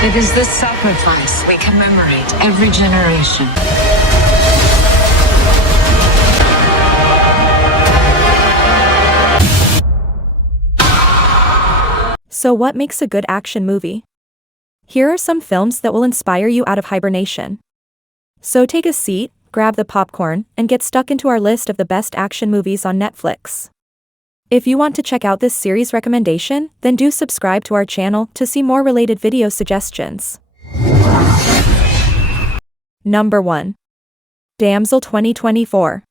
It is this sacrifice we commemorate every generation. So what makes a good action movie? Here are some films that will inspire you out of hibernation. So take a seat, grab the popcorn, and get stuck into our list of the best action movies on Netflix. If you want to check out this series recommendation, then do subscribe to our channel to see more related video suggestions. Number 1. Damsel 2024.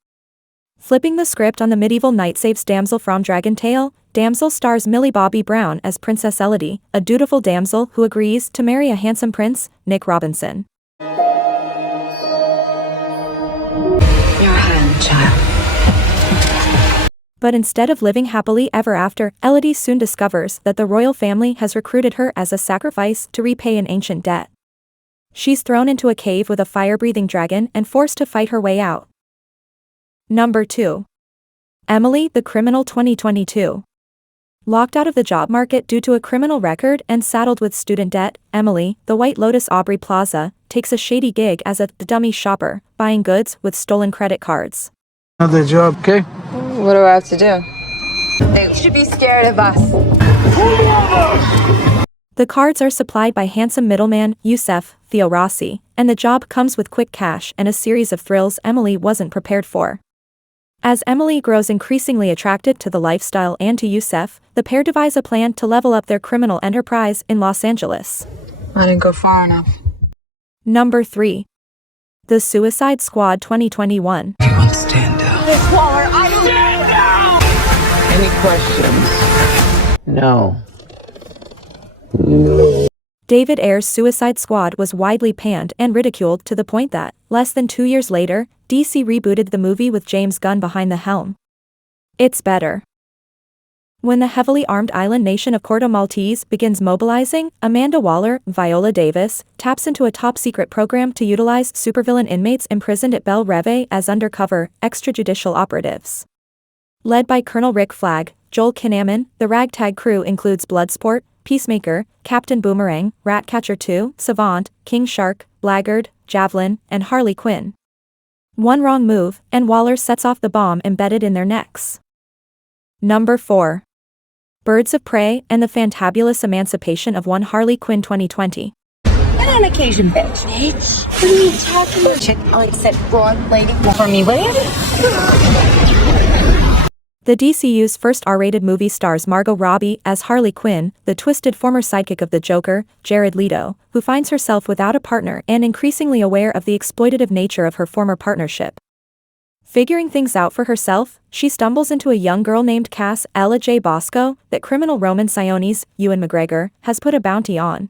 Flipping the script on the medieval knight saves damsel from dragon tale, Damsel stars Millie Bobby Brown as Princess Elodie, a dutiful damsel who agrees to marry a handsome prince, Nick Robinson. Your hand, child. But instead of living happily ever after, Elodie soon discovers that the royal family has recruited her as a sacrifice to repay an ancient debt. She's thrown into a cave with a fire-breathing dragon and forced to fight her way out. Number 2. Emily the Criminal 2022. Locked out of the job market due to a criminal record and saddled with student debt, Emily, the White Lotus Aubrey Plaza, takes a shady gig as a dummy shopper, buying goods with stolen credit cards. Another job, okay? What do I have to do? They should be scared of us. The cards are supplied by handsome middleman, Yusef, Theo Rossi, and the job comes with quick cash and a series of thrills Emily wasn't prepared for. As Emily grows increasingly attracted to the lifestyle and to Yusef, the pair devise a plan to level up their criminal enterprise in Los Angeles. I didn't go far enough. Number 3. The Suicide Squad 2021. Everyone stand down. Stand down! Any questions? No. David Ayer's Suicide Squad was widely panned and ridiculed to the point that, less than 2 years later, DC rebooted the movie with James Gunn behind the helm. It's better. When the heavily armed island nation of Corto Maltese begins mobilizing, Amanda Waller, Viola Davis, taps into a top-secret program to utilize supervillain inmates imprisoned at Belle Reve as undercover, extrajudicial operatives. Led by Colonel Rick Flag, Joel Kinnaman, the ragtag crew includes Bloodsport, Peacemaker, Captain Boomerang, Ratcatcher 2, Savant, King Shark, Blackguard, Javelin, and Harley Quinn. One wrong move, and Waller sets off the bomb embedded in their necks. Number 4. Birds of Prey and the Fantabulous Emancipation of One Harley Quinn 2020. And on occasion, bitch. Bitch? What are you talking about? Chick, like said, broad lady for me, will you? The DCU's first R-rated movie stars Margot Robbie as Harley Quinn, the twisted former sidekick of the Joker, Jared Leto, who finds herself without a partner and increasingly aware of the exploitative nature of her former partnership. Figuring things out for herself, she stumbles into a young girl named Cass Ella J. Bosco that criminal Roman Sionis, Ewan McGregor, has put a bounty on.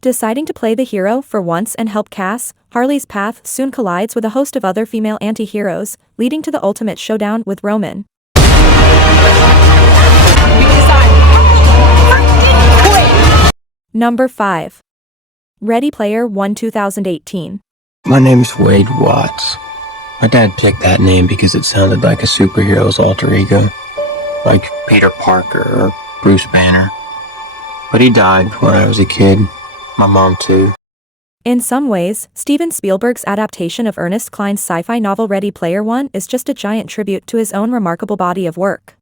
Deciding to play the hero for once and help Cass, Harley's path soon collides with a host of other female anti-heroes, leading to the ultimate showdown with Roman. Number 5. Ready Player One 2018. My name's Wade Watts. My dad picked that name because it sounded like a superhero's alter ego, like Peter Parker or Bruce Banner. But he died when I was a kid. My mom too. In some ways, Steven Spielberg's adaptation of Ernest Cline's sci-fi novel Ready Player One is just a giant tribute to his own remarkable body of work.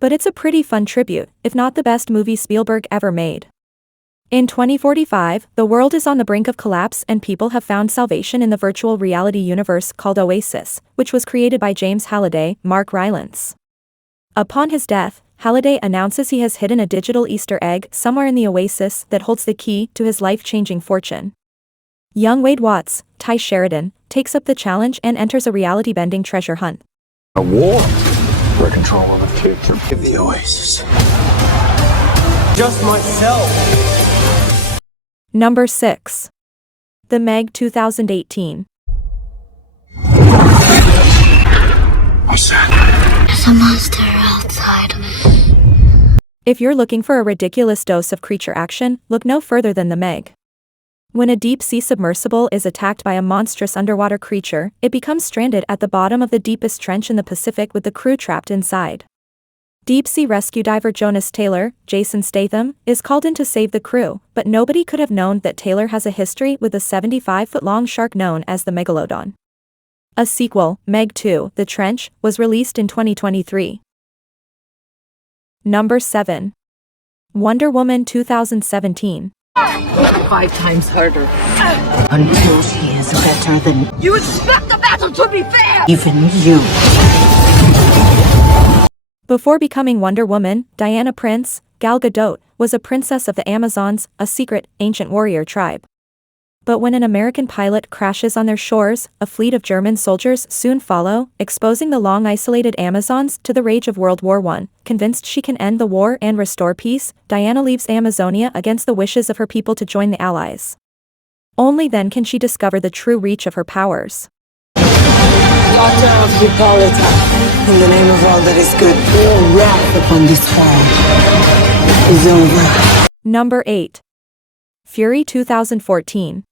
But it's a pretty fun tribute, if not the best movie Spielberg ever made. In 2045, the world is on the brink of collapse and people have found salvation in the virtual reality universe called Oasis, which was created by James Halliday, Mark Rylance. Upon his death, Halliday announces he has hidden a digital Easter egg somewhere in the Oasis that holds the key to his life-changing fortune. Young Wade Watts, Ty Sheridan, takes up the challenge and enters a reality-bending treasure hunt. A war for control of the future of the Oasis. Just myself. Number 6. The Meg 2018. What's that? There's a monster outside. If you're looking for a ridiculous dose of creature action, look no further than The Meg. When a deep-sea submersible is attacked by a monstrous underwater creature, it becomes stranded at the bottom of the deepest trench in the Pacific with the crew trapped inside. Deep-sea rescue diver Jonas Taylor, Jason Statham, is called in to save the crew, but nobody could have known that Taylor has a history with a 75-foot-long shark known as the Megalodon. A sequel, Meg 2: The Trench, was released in 2023. Number 7. Wonder Woman 2017. 5 times harder. Until he is better than You expect the battle to be fair! even you. Before becoming Wonder Woman, Diana Prince, Gal Gadot, was a princess of the Amazons, a secret, ancient warrior tribe. But when an American pilot crashes on their shores, a fleet of German soldiers soon follow, exposing the long-isolated Amazons to the rage of World War I. Convinced she can end the war and restore peace, Diana leaves Amazonia against the wishes of her people to join the Allies. Only then can she discover the true reach of her powers. Daughter of Hippolyta, in the name of all that is good, all wrath upon this world is over. Number 8. Fury 2014.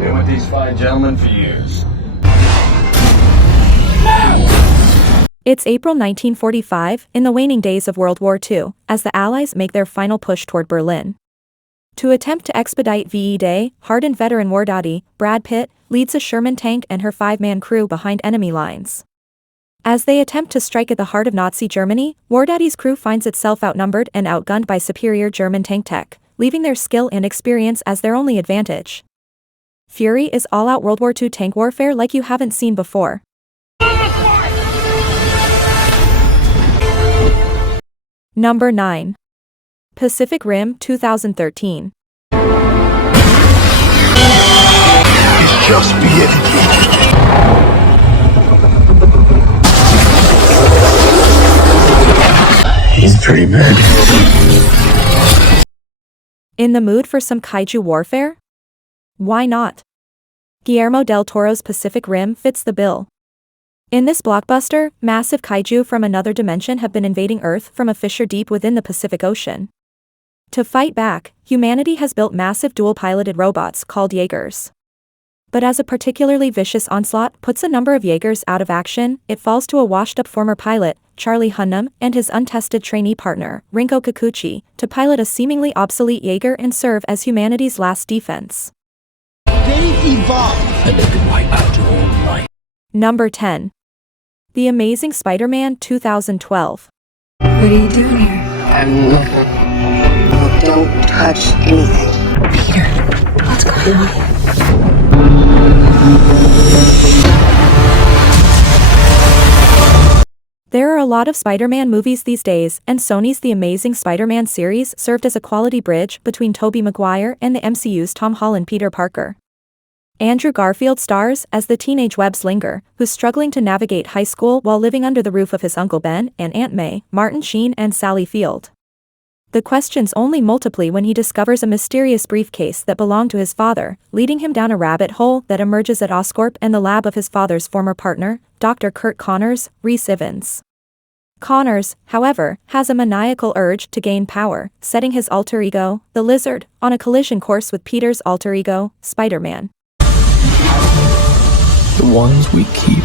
Been with these fine gentlemen for years. It's April 1945, in the waning days of World War II, as the Allies make their final push toward Berlin. To attempt to expedite VE Day, hardened veteran War Daddy, Brad Pitt, leads a Sherman tank and her 5-man crew behind enemy lines. As they attempt to strike at the heart of Nazi Germany, War Daddy's crew finds itself outnumbered and outgunned by superior German tank tech, leaving their skill and experience as their only advantage. Fury is all-out World War II tank warfare like you haven't seen before. Number 9. Pacific Rim 2013. Just be it. He's pretty bad. In the mood for some kaiju warfare? Why not? Guillermo del Toro's Pacific Rim fits the bill. In this blockbuster, massive kaiju from another dimension have been invading Earth from a fissure deep within the Pacific Ocean. To fight back, humanity has built massive dual-piloted robots called Jaegers. But as a particularly vicious onslaught puts a number of Jaegers out of action, it falls to a washed-up former pilot, Charlie Hunnam, and his untested trainee partner, Rinko Kikuchi, to pilot a seemingly obsolete Jaeger and serve as humanity's last defense. They've evolved. And they can wipe out your whole life. Number 10. The Amazing Spider-Man 2012. What are you doing here? I'm Oh, don't touch anything. Peter, what's going on? There are a lot of Spider-Man movies these days, and Sony's The Amazing Spider-Man series served as a quality bridge between Tobey Maguire and the MCU's Tom Holland Peter Parker. Andrew Garfield stars as the teenage web slinger, who's struggling to navigate high school while living under the roof of his Uncle Ben and Aunt May, Martin Sheen and Sally Field. The questions only multiply when he discovers a mysterious briefcase that belonged to his father, leading him down a rabbit hole that emerges at Oscorp and the lab of his father's former partner, Dr. Kurt Connors, Rhys Ifans. Connors, however, has a maniacal urge to gain power, setting his alter ego, the Lizard, on a collision course with Peter's alter ego, Spider-Man. The ones we keep